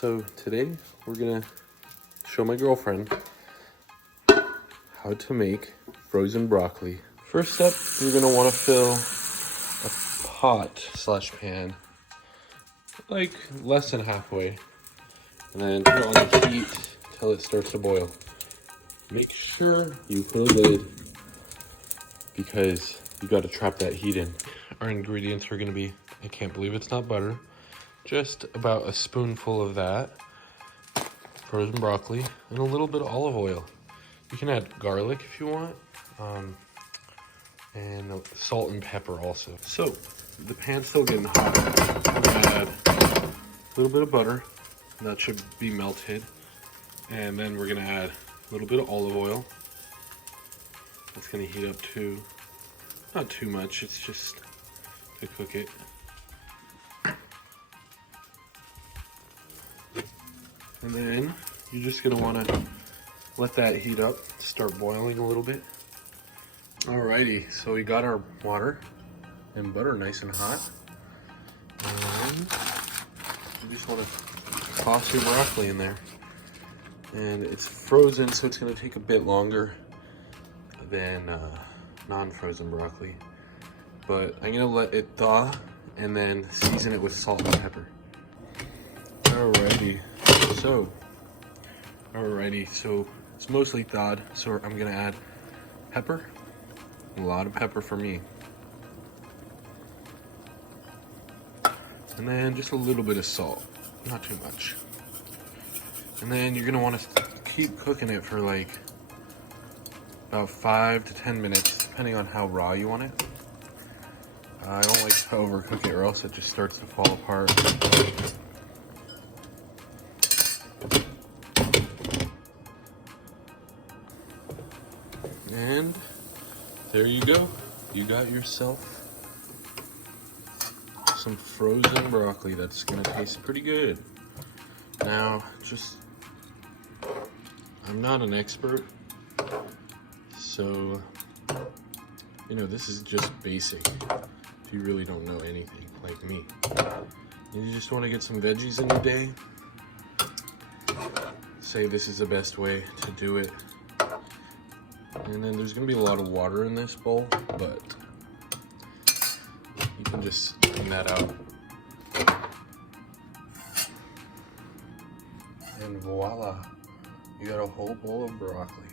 So today we're gonna show my girlfriend how to make frozen broccoli. First step, you're gonna wanna fill a pot/pan, like less than halfway, and then put it on the heat till it starts to boil. Make sure you put a lid because you gotta trap that heat in. Our ingredients are gonna be, I can't believe it's not butter, just about a spoonful of that, frozen broccoli, and a little bit of olive oil. You can add garlic if you want, and salt and pepper also. So, the pan's still getting hot. I'm gonna add a little bit of butter, that should be melted. And then we're gonna add a little bit of olive oil. That's gonna heat up too. Not too much, it's just to cook it. And then you're just gonna wanna let that heat up, start boiling a little bit. Alrighty, so we got our water and butter nice and hot. And you just wanna toss your broccoli in there. And it's frozen, so it's gonna take a bit longer than non-frozen broccoli. But I'm gonna let it thaw and then season it with salt and pepper. Alrighty, so it's mostly thawed, so I'm gonna add pepper. A lot of pepper for me. And then just a little bit of salt, not too much. And then you're gonna wanna keep cooking it for like about 5 to 10 minutes, depending on how raw you want it. I don't like to overcook it or else it just starts to fall apart. And there you go. You got yourself some frozen broccoli that's gonna taste pretty good. Now, I'm not an expert, so, this is just basic if you really don't know anything like me. You just wanna get some veggies in your day. Say this is the best way to do it. And then there's gonna be a lot of water in this bowl, but you can just clean that out. And voila, you got a whole bowl of broccoli.